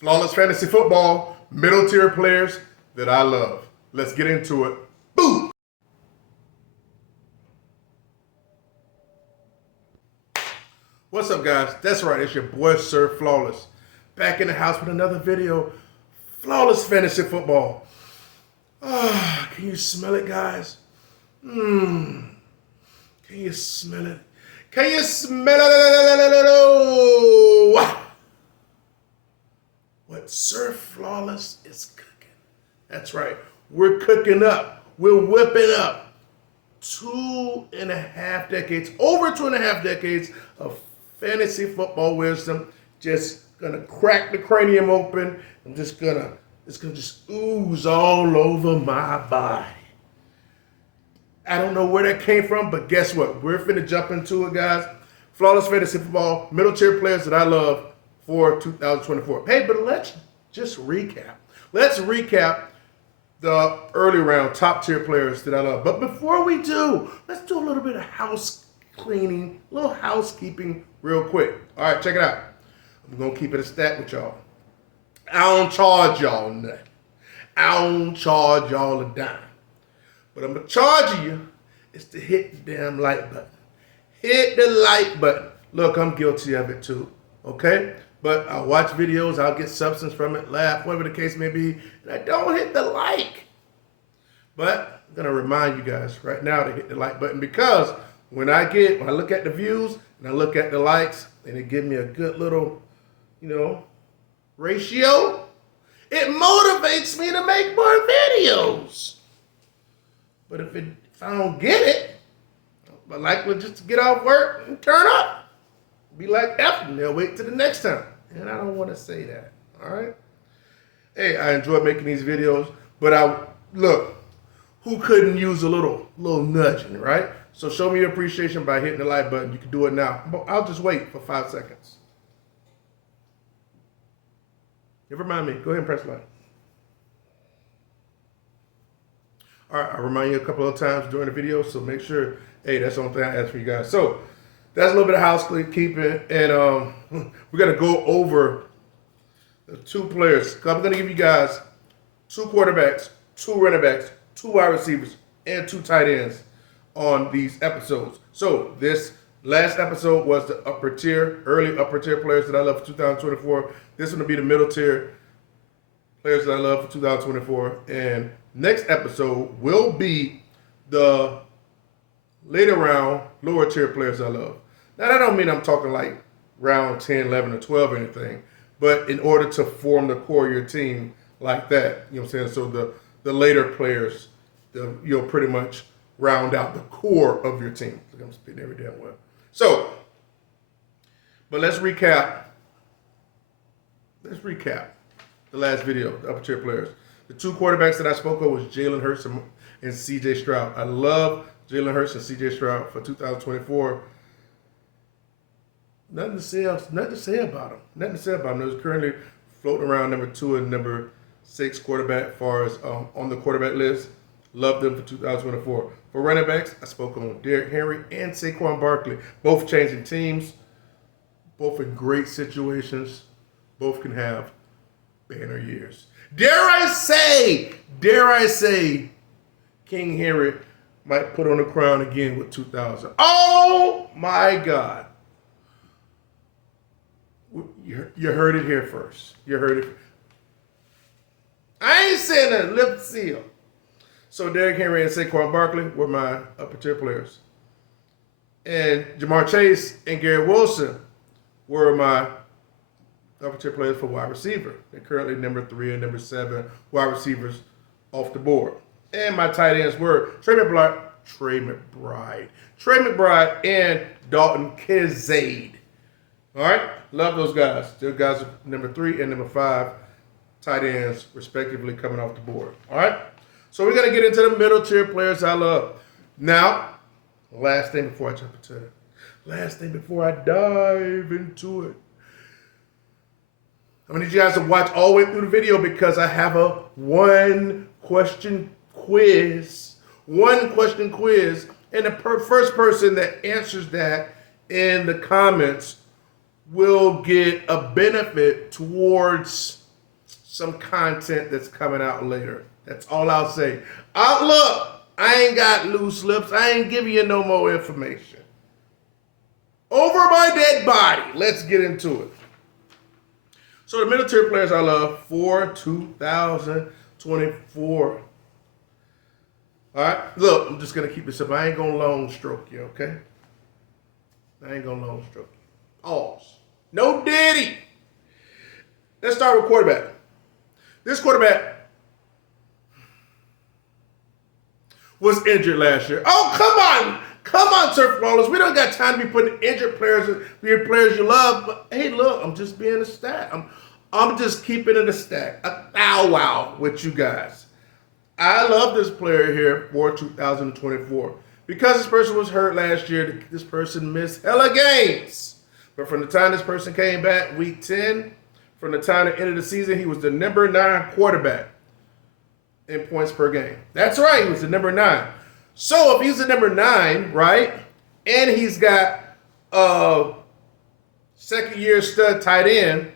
Flawless fantasy football, middle tier players that I love. Let's get into it. Boom! What's up, guys? That's right, it's your boy, Sir Flawless. Back in the house with another video. Flawless fantasy football. Can you smell it, guys? Can you smell it? Can you smell it? What Sir Flawless is cooking. That's right. We're cooking up. We're whipping up 2.5 decades, over 2.5 decades of fantasy football wisdom. Just gonna crack the cranium open. It's gonna just ooze all over my body. I don't know where that came from, but guess what? We're finna jump into it, guys. Flawless fantasy football, middle tier players that I love for 2024. Hey, but let's just recap. Let's recap the early round top tier players that I love. But before we do, let's do a little bit of house cleaning, a little housekeeping real quick. All right, check it out. I'm going to keep it a stat with y'all. I don't charge y'all nothing. I don't charge y'all a dime. But I'm going to charge you is to hit the damn like button. Hit the like button. Look, I'm guilty of it too, okay? But I'll watch videos, I'll get substance from it, laugh, whatever the case may be, and I don't hit the like. But I'm going to remind you guys right now to hit the like button, because when I look at the views and I look at the likes and it gives me a good little, ratio, it motivates me to make more videos. But if I don't get it, my likely just to get off work and turn up. Be like F, and they'll wait till the next time. And I don't want to say that, all right? Hey, I enjoy making these videos, but look, who couldn't use a little nudging, right? So show me your appreciation by hitting the like button. You can do it now. I'll just wait for 5 seconds. Never mind me. Go ahead and press like. All right, I'll remind you a couple of times during the video, so make sure, hey, that's the only thing I ask for you guys. So that's a little bit of housekeeping, and we're going to go over the two players. I'm going to give you guys 2 quarterbacks, 2 running backs, 2 wide receivers, and 2 tight ends on these episodes. So this last episode was the early upper tier players that I love for 2024. This is going to be the middle tier players that I love for 2024. And next episode will be the later round, lower tier players I love. Now, that don't mean I'm talking like round 10, 11, or 12 or anything. But in order to form the core of your team like that, you know what I'm saying? So the later players, you'll pretty much round out the core of your team. I'm spitting every damn well. So, but let's recap. Let's recap the last video, the upper tier players. The 2 quarterbacks that I spoke of was Jalen Hurts and C.J. Stroud. I love Jalen Hurts and C.J. Stroud for 2024. Nothing to say about him. Nothing to say about him. He was currently floating around number 2 and number 6 quarterback as far as on the quarterback list. Love them for 2024. For running backs, I spoke on Derrick Henry and Saquon Barkley. Both changing teams. Both in great situations. Both can have banner years. Dare I say, King Henry might put on the crown again with 2,000. Oh my God. You heard it here first. You heard it. I ain't saying that. Lip seal. So Derrick Henry and Saquon Barkley were my upper tier players. And Jamar Chase and Garrett Wilson were my upper tier players for wide receiver. They're currently number 3 and number 7 wide receivers off the board. And my tight ends were Trey McBride, and Dalton Kincaid. All right? Love those guys. Those guys are number 3 and number 5 tight ends, respectively, coming off the board. All right? So we're going to get into the middle tier players I love. Now, last thing before I jump into it. Last thing before I dive into it. I'm going to need you guys to watch all the way through the video, because I have a 1-question quiz. 1-question quiz. And the first person that answers that in the comments will get a benefit towards some content that's coming out later. That's all I'll say. Look, I ain't got loose lips. I ain't giving you no more information. Over my dead body. Let's get into it. So the military players I love for 2024. All right, look, I'm just going to keep this up. I ain't going to long stroke you, okay? I ain't going to long stroke you. Pause. No diddy. Let's start with quarterback. This quarterback was injured last year. Oh, come on. Come on, Surf Flawless. We don't got time to be putting injured players in your players you love. But hey, look, I'm just being a stat. I'm just keeping it a stack. A bow wow with you guys. I love this player here for 2024. Because this person was hurt last year, this person missed hella games. But from the time this person came back, week 10, from the time the end of the season, he was the number 9 quarterback in points per game. That's right, he was the number 9. So if he's the number 9, right, and he's got a second-year stud tight end,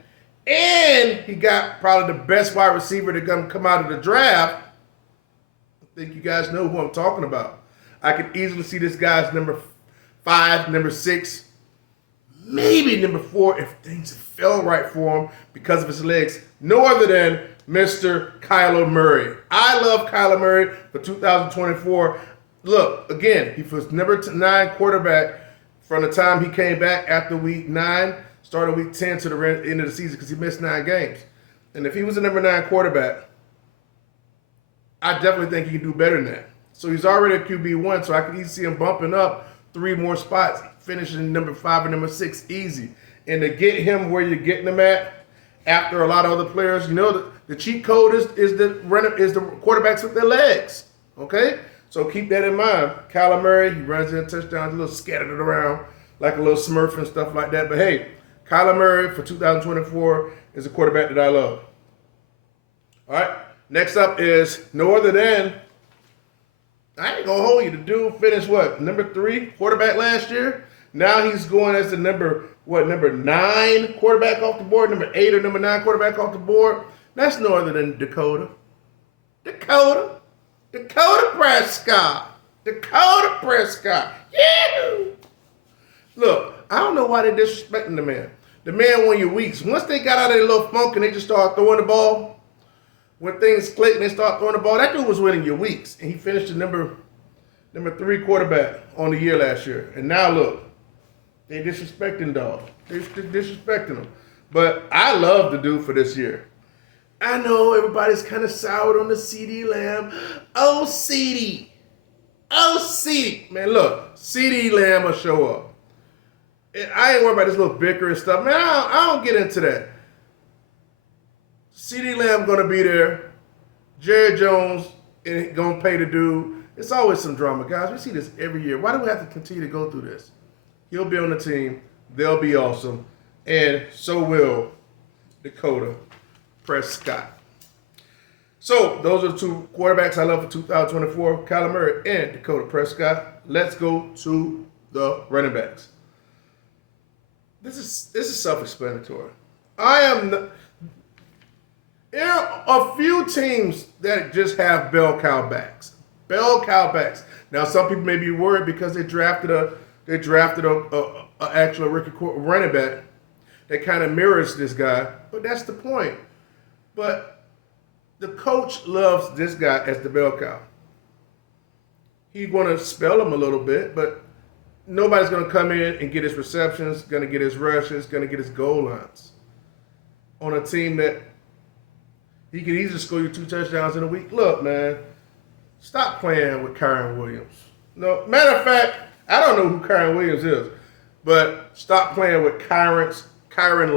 and he got probably the best wide receiver to come out of the draft, I think you guys know who I'm talking about. I could easily see this guy's number 5, number 6, maybe number 4 if things fell right for him because of his legs. No other than Mr. Kyler Murray. I love Kyler Murray for 2024. Look, again, he was number 9 quarterback from the time he came back after week 9, started week 10 to the end of the season because he missed 9 games. And if he was the number 9 quarterback, I definitely think he can do better than that. So he's already a QB1, so I could easily see him bumping up 3 more spots, finishing number 5 and number 6 easy. And to get him where you're getting him at, after a lot of other players, you know, the cheat code is the quarterbacks with their legs. Okay? So keep that in mind. Kyler Murray, he runs in touchdowns, a little scattered it around like a little smurf and stuff like that. But hey, Kyler Murray for 2024 is a quarterback that I love. All right. Next up is no other than, I ain't going to hold you. The dude finished what? Number 3 quarterback last year. Now he's going as the number 9 quarterback off the board, number 8 or number 9 quarterback off the board. That's no other than Dakota Prescott. Dakota Prescott. Yeah. Look, I don't know why they're disrespecting the man. The man won your weeks. Once they got out of their little funk and they just started throwing the ball, when things click and they start throwing the ball, that dude was winning your weeks. And he finished the number 3 quarterback on the year last year. And now look, they disrespecting dog. They're disrespecting him. But I love the dude for this year. I know everybody's kind of soured on the CeeDee Lamb. Oh, CeeDee. Man, look, CeeDee Lamb will show up. And I ain't worried about this little bicker and stuff. Man, I don't get into that. CeeDee Lamb going to be there. Jerry Jones going to pay the dude. It's always some drama, guys. We see this every year. Why do we have to continue to go through this? He'll be on the team. They'll be awesome. And so will Dakota Prescott. So those are the 2 quarterbacks I love for 2024, Kyler Murray and Dakota Prescott. Let's go to the running backs. This is self-explanatory. There are a few teams that just have bell cow backs. Now some people may be worried because they drafted a actual rookie running back that kind of mirrors this guy, but that's the point. But the coach loves this guy as the bell cow. He's going to spell him a little bit, but nobody's going to come in and get his receptions, going to get his rushes, going to get his goal lines on a team that he can easily score you 2 touchdowns in a week. Look, man, stop playing with Kyren Williams. No, matter of fact, I don't know who Kyren Williams is, but stop playing with Kyren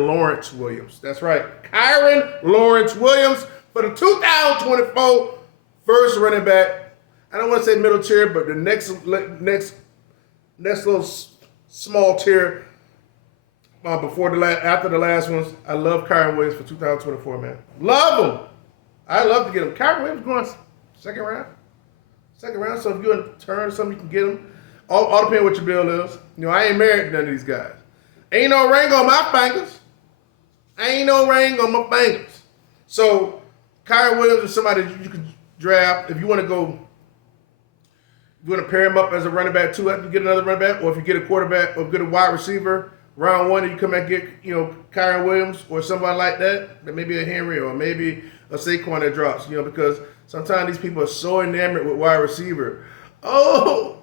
Lawrence Williams. That's right, Kyren Lawrence Williams for the 2024 first running back. I don't want to say middle tier, but the next little small tier after the last ones. I love Kyren Williams for 2024, man. Love him. I love to get him. Kyren Williams going second round. So if you're in turn or something, you can get him. All depending what your bill is. You know, I ain't married to none of these guys. Ain't no ring on my fingers. So Kyron Williams is somebody you could draft if you want to go. You want to pair him up as a running back too after you get another running back, or if you get a quarterback or get a wide receiver round one, and you come back and get Kyron Williams or somebody like that, maybe a Henry or maybe a Saquon that drops. Because sometimes these people are so enamored with wide receiver. Oh,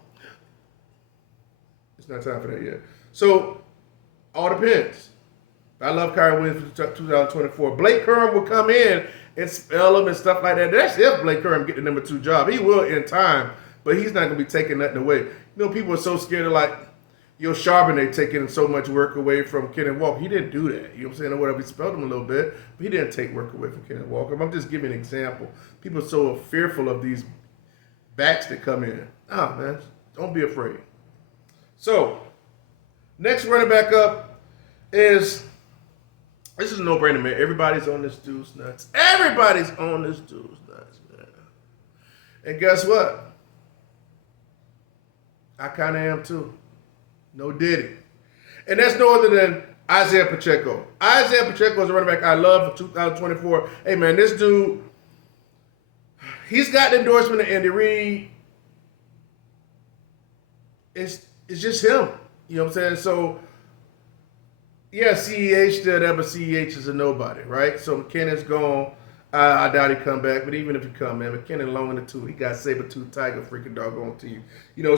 it's not time for that yet. So all depends. I love Kyron Williams for 2024. Blake Corum will come in and spell him and stuff like that. That's if Blake Corum get the number 2 job. He will in time, but he's not going to be taking nothing away. People are so scared of Charbonnet taking so much work away from Kenneth Walker. He didn't do that. You know what I'm saying? Or whatever. He spelled him a little bit, but he didn't take work away from Kenneth Walker. I'm just giving an example. People are so fearful of these backs that come in. Man, don't be afraid. So, next running back up is... This is a no-brainer, man. Everybody's on this dude's nuts. Everybody's on this dude's nuts, man. And guess what? I kind of am too. No Diddy. And that's no other than Isaiah Pacheco. Isaiah Pacheco is a running back I love for 2024. Hey, man, this dude, he's got the endorsement of Andy Reid. It's just him. You know what I'm saying? So, yeah, CEH still there, but CEH is a nobody, right? So McKinnon's gone. I doubt he come back, but even if he come, man, McKinnon long in the tooth. He got saber-tooth tiger freaking doggone teeth.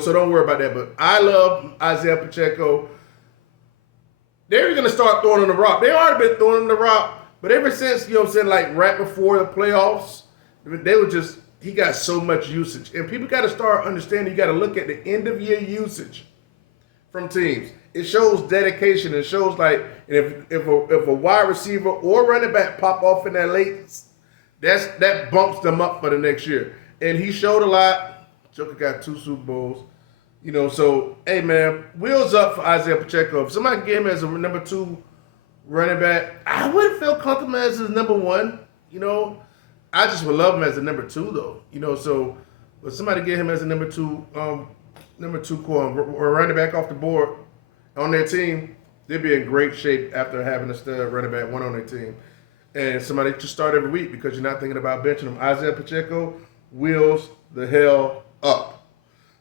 So don't worry about that. But I love Isaiah Pacheco. They're going to start throwing him the rock. They already been throwing him the rock, but ever since, right before the playoffs, he got so much usage. And people got to start understanding, you got to look at the end-of-year usage from teams. It shows dedication. It shows if a wide receiver or running back pop off in that late, that bumps them up for the next year. And he showed a lot. Joker got 2 Super Bowls. So hey man, wheels up for Isaiah Pacheco. If somebody gave him as a number 2 running back, I wouldn't feel comfortable as his number 1. I just would love him as a number 2 though. So if somebody gave him as a number 2 core or running back off the board on their team, they'd be in great shape after having a stud running back 1 on their team. And somebody just start every week because you're not thinking about benching them. Isaiah Pacheco wheels the hell up.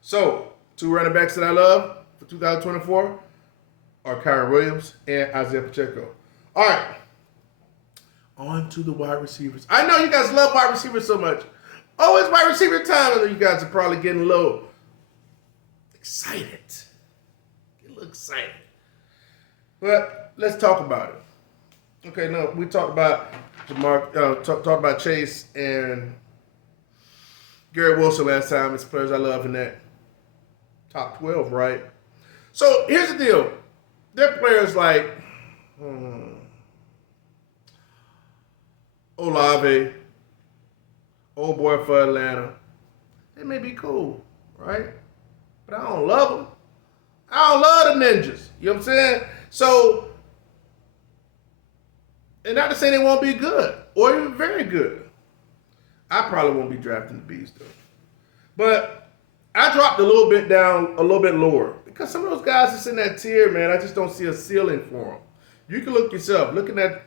So, 2 running backs that I love for 2024 are Kyron Williams and Isaiah Pacheco. All right. On to the wide receivers. I know you guys love wide receivers so much. Oh, it's wide receiver time. I know you guys are probably getting low. Excited. Excited. But let's talk about it. Okay, no, we talked about talked about Chase and Garrett Wilson last time. It's players I love in that top 12, right? So here's the deal. They're players like Olave, old boy for Atlanta. They may be cool, right? But I don't love them. I don't love the ninjas. You know what I'm saying? So, and not to say they won't be good or even very good. I probably won't be drafting the Bees though. But I dropped a little bit down, a little bit lower because some of those guys that's in that tier, man, I just don't see a ceiling for them. You can look yourself, looking at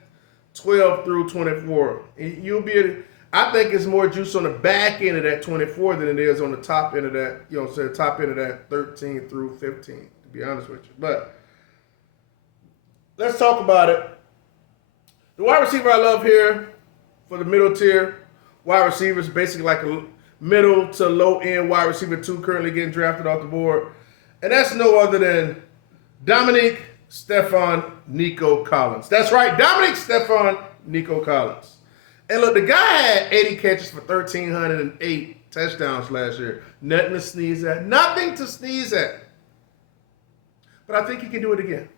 12 through 24, and you'll be able to, I think it's more juice on the back end of that 24 than it is on the top end of that, top end of that 13 through 15, to be honest with you. But let's talk about it. The wide receiver I love here for the middle tier, wide receivers, basically like a middle to low end wide receiver 2 currently getting drafted off the board. And that's no other than Dominique Stephon Nico Collins. That's right, Dominique Stephon Nico Collins. And look, the guy had 80 catches for 1,308 touchdowns last year. Nothing to sneeze at. Nothing to sneeze at. But I think he can do it again.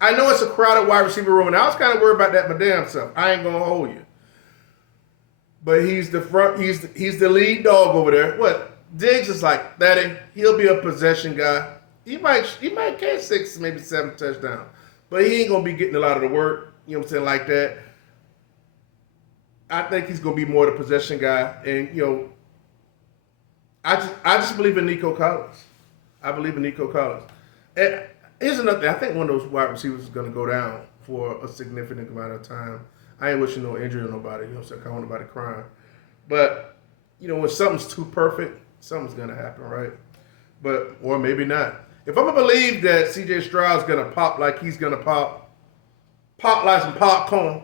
I know it's a crowded wide receiver room, and I was kind of worried about that my damn self. I ain't gonna hold you. But he's the lead dog over there. What? Diggs is like that. He'll be a possession guy. He might catch 6, maybe 7 touchdowns. But he ain't gonna be getting a lot of the work, you know what I'm saying, like that. I think he's gonna be more the possession guy. And I just believe in Nico Collins. I believe in Nico Collins. And here's another thing. I think one of those wide receivers is going to go down for a significant amount of time. I ain't wishing no injury on nobody. You know what I'm saying? I don't want nobody crying. But, when something's too perfect, something's going to happen, right? Or maybe not. If I'm going to believe that C.J. Stroud's going to pop like he's going to pop like some popcorn,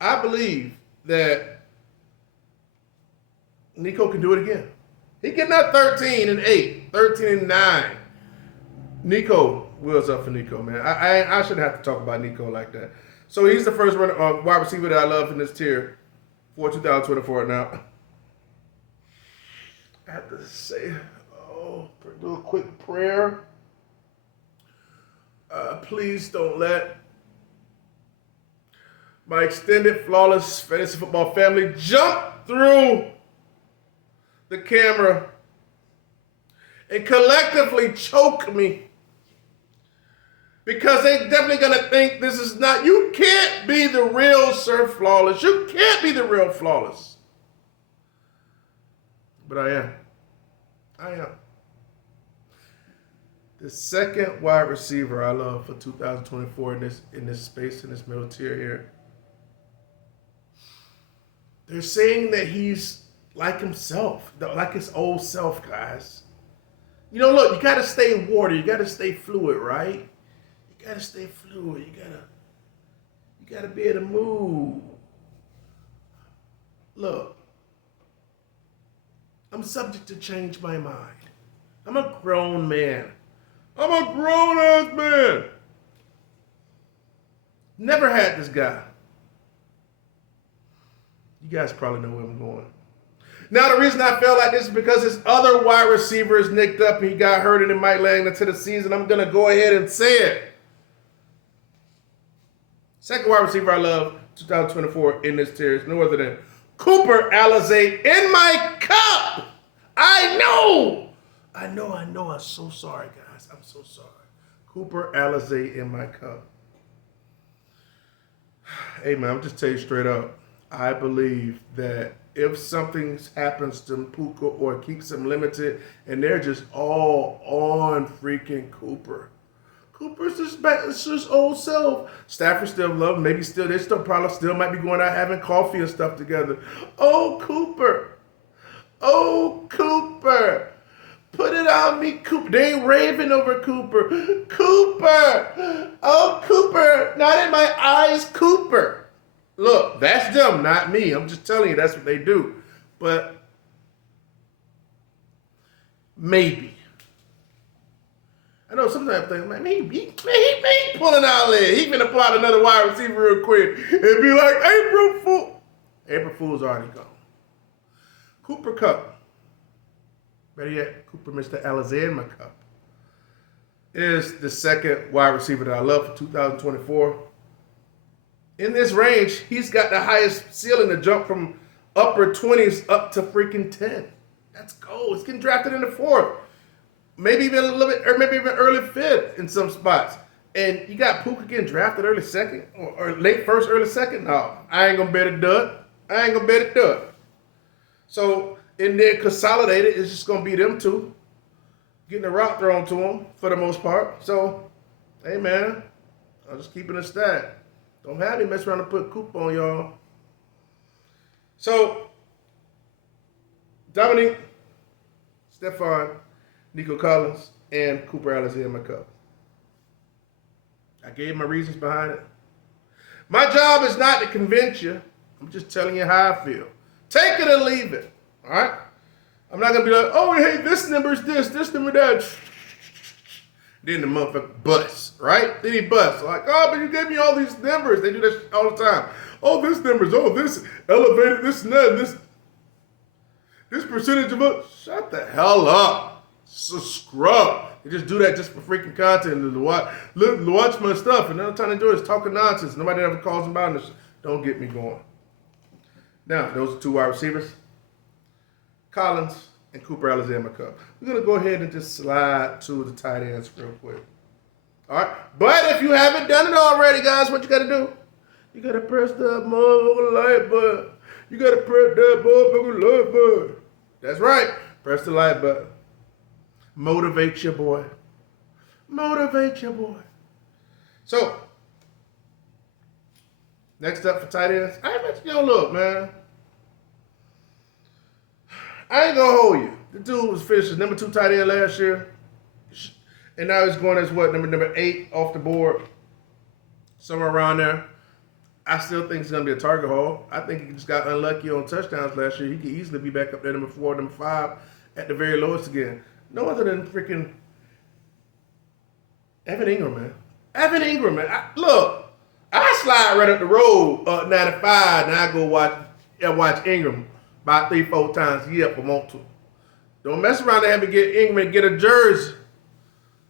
I believe that Nico can do it again. He getting up 13-8, 13-9. Nico, wheels up for Nico, man. I shouldn't have to talk about Nico like that. So he's the first wide receiver that I love in this tier for 2024 now. I have to say, do a quick prayer. Please don't let my extended flawless fantasy football family jump through the camera and collectively choke me. Because they're definitely going to think this is not, you can't be the real Sir Flawless. You can't be the real Flawless. But I am. The second wide receiver I love for 2024 in this space, in this middle tier here. They're saying that he's like himself, like his old self, guys. Look, you got to stay water. You got to stay fluid, right? You got to stay fluid. You got to be able to move. Look, I'm subject to change my mind. I'm a grown man. I'm a grown-ass man. Never had this guy. You guys probably know where I'm going. Now, the reason I felt like this is because his other wide receiver is nicked up and he got hurt and it might lag into the season. I'm going to go ahead and say it. Second wide receiver I love 2024 in this tier is no other than Cooper Alizé in my cup. I know. I'm so sorry, guys. I'm so sorry. Cooper Alizé in my cup. Hey, man, I'm just telling you straight up. I believe that if something happens to Puka or keeps him limited, and they're just all on freaking Cooper. Cooper's just back, it's his old self. Stafford still love him. Maybe still, they still probably still might be going out having coffee and stuff together. Oh, Cooper. Put it on me, Cooper. They ain't raving over Cooper. Cooper. Oh, Cooper. Not in my eyes, Cooper. Look, that's them, not me. I'm just telling you, that's what they do. But maybe. I know sometimes I think, man, he pulling out there. He finna pull out another wide receiver real quick and be like, April Fool. April Fool's already gone. Cooper Kupp. Better yet, Cooper Mr. Alizé in my cup. Is the second wide receiver that I love for 2024. In this range, he's got the highest ceiling to jump from upper 20s up to freaking 10. That's gold. It's getting drafted in the 4th. Maybe even a little bit, or maybe even early 5th in some spots. And you got Puka getting drafted early 2nd or late 1st, early 2nd? No, I ain't going to bet it done. So, in there consolidated, it's just going to be them two getting the rock thrown to them for the most part. So, hey, man, I'm just keeping a stat. Don't have me mess around and put Coop on y'all. So, Dominique, Stephon, Nico Collins, and Cooper Alizé in my cup. I gave my reasons behind it. My job is not to convince you. I'm just telling you how I feel. Take it or leave it. All right? I'm not going to be like, oh, hey, this number is this number that. Then the motherfucker busts, right? Then he busts. Like, oh, but you gave me all these numbers. They do that all the time. Oh, this number's, this elevated, this and that, this percentage of it. Shut the hell up. It's a scrub. They just do that just for freaking content and to watch my stuff. And the other time they do it is talking nonsense. Nobody ever calls them out. Don't get me going. Now, those are two wide receivers. Collins and Cooper Alizé in my cup. We're going to go ahead and just slide to the tight ends real quick. All right? But if you haven't done it already, guys, what you got to do? You got to press that motherfucking like button. You got to press that motherfucking like button. That's right. Press the like button. Motivate your boy. Motivate your boy. So, Next up for tight ends, I ain't mentioned, look, man. I ain't gonna hold you. The dude was finished as number 2 tight end last year. And now he's going as what, number 8 off the board. Somewhere around there. I still think he's gonna be a target hog. I think he just got unlucky on touchdowns last year. He could easily be back up there number 4, number 5 at the very lowest again. No other than freaking Evan Ingram, man. Evan Ingram, man. Look, I slide right up the road 95 and I go watch Ingram about 3-4 times a year if I want to. Don't mess around and have me get Ingram and get a jersey.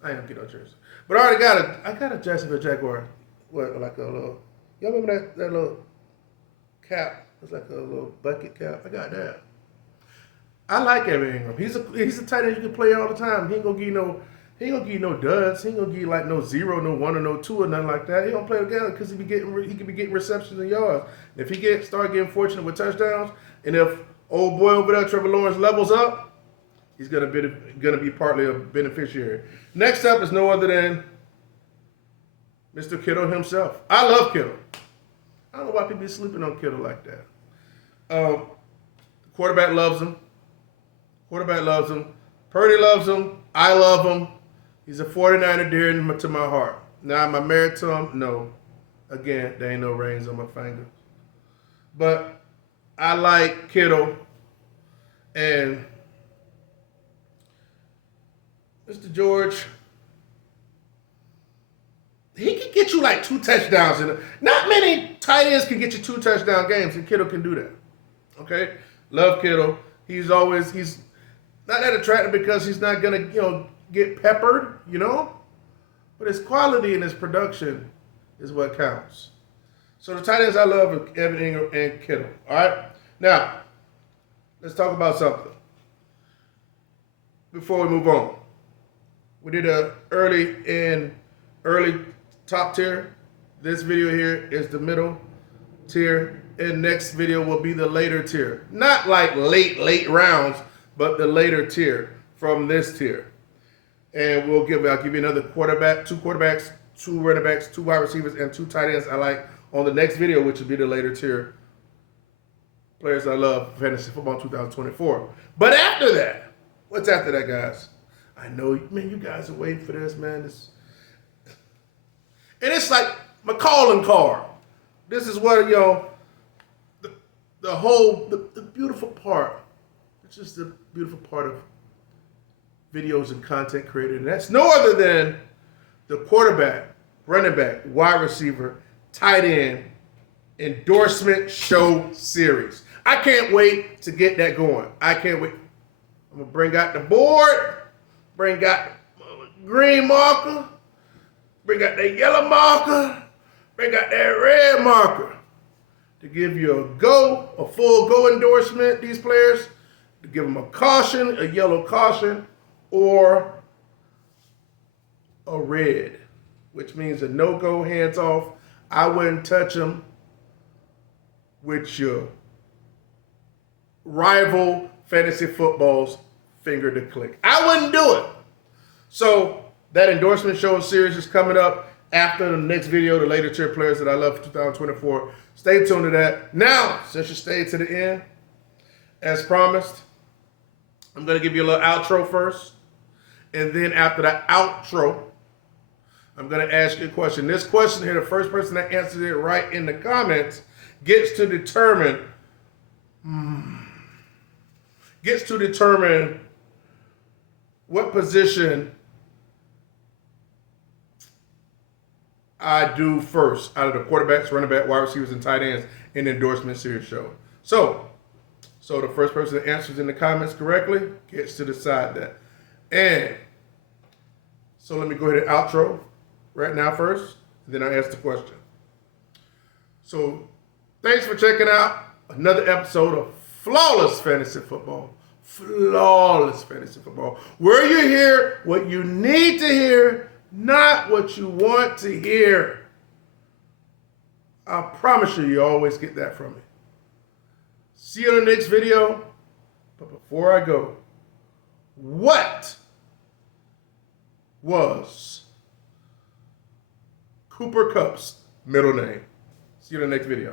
I ain't gonna get no jersey. But I got a Jacksonville Jaguar. What, like a little, y'all remember that little cap? It's like a little bucket cap. I got that. I like Evan Ingram. He's a tight end you can play all the time. He ain't gonna give you no duds. He ain't gonna give you like no 0, no 1, or no 2 or nothing like that. He don't play the game because he could be getting receptions and yards. If he start getting fortunate with touchdowns, and if old boy over there, Trevor Lawrence, levels up, he's gonna be partly a beneficiary. Next up is no other than Mr. Kittle himself. I love Kittle. I don't know why people be sleeping on Kittle like that. The quarterback loves him. Purdy loves him. I love him. He's a 49er dear to my heart. Now, am I married to him? No. Again, there ain't no rings on my fingers. But I like Kittle. And Mr. George, he can get you like 2 touchdowns. Not many tight ends can get you 2 touchdown games, and Kittle can do that. Okay? Love Kittle. He's not that attractive because he's not going to, get peppered, But his quality and his production is what counts. So the tight ends I love are Evan Ingram and Kittle. All right? Now, let's talk about something before we move on. We did a early top tier. This video here is the middle tier. And next video will be the later tier. Not like late rounds, but the later tier from this tier. And I'll give you another quarterback, 2 quarterbacks, 2 running backs, 2 wide receivers, and 2 tight ends I like on the next video, which will be the later tier players I love for fantasy football 2024. But after that, what's after that, guys? I know, man, you guys are waiting for this, man. And it's like my calling card. This is what, the beautiful part. It's just the beautiful part of videos and content created. And that's no other than the quarterback, running back, wide receiver, tight end endorsement show series. I can't wait to get that going. I can't wait. I'm going to bring out the board, bring out the green marker, bring out that yellow marker, bring out that red marker to give you a full go endorsement, these players, to give them a caution, a yellow caution, or a red, which means a no-go, hands off. I wouldn't touch them with your rival fantasy football's finger to click. I wouldn't do it. So that endorsement show series is coming up after the next video, the later tier players that I love for 2024. Stay tuned to that. Now, since you stayed to the end, as promised, I'm going to give you a little outro first. And then after the outro, I'm going to ask you a question. This question here, the first person that answers it right in the comments gets to determine what position I do first out of the quarterbacks, running back, wide receivers, and tight ends in the endorsement series show. So the first person that answers in the comments correctly gets to decide that. And so let me go ahead and outro right now first, and then I ask the question. So thanks for checking out another episode of Flawless Fantasy Football. Flawless Fantasy Football. Where you hear what you need to hear, not what you want to hear. I promise you always get that from me. See you in the next video. But before I go, what was Cooper Kupp's middle name? See you in the next video.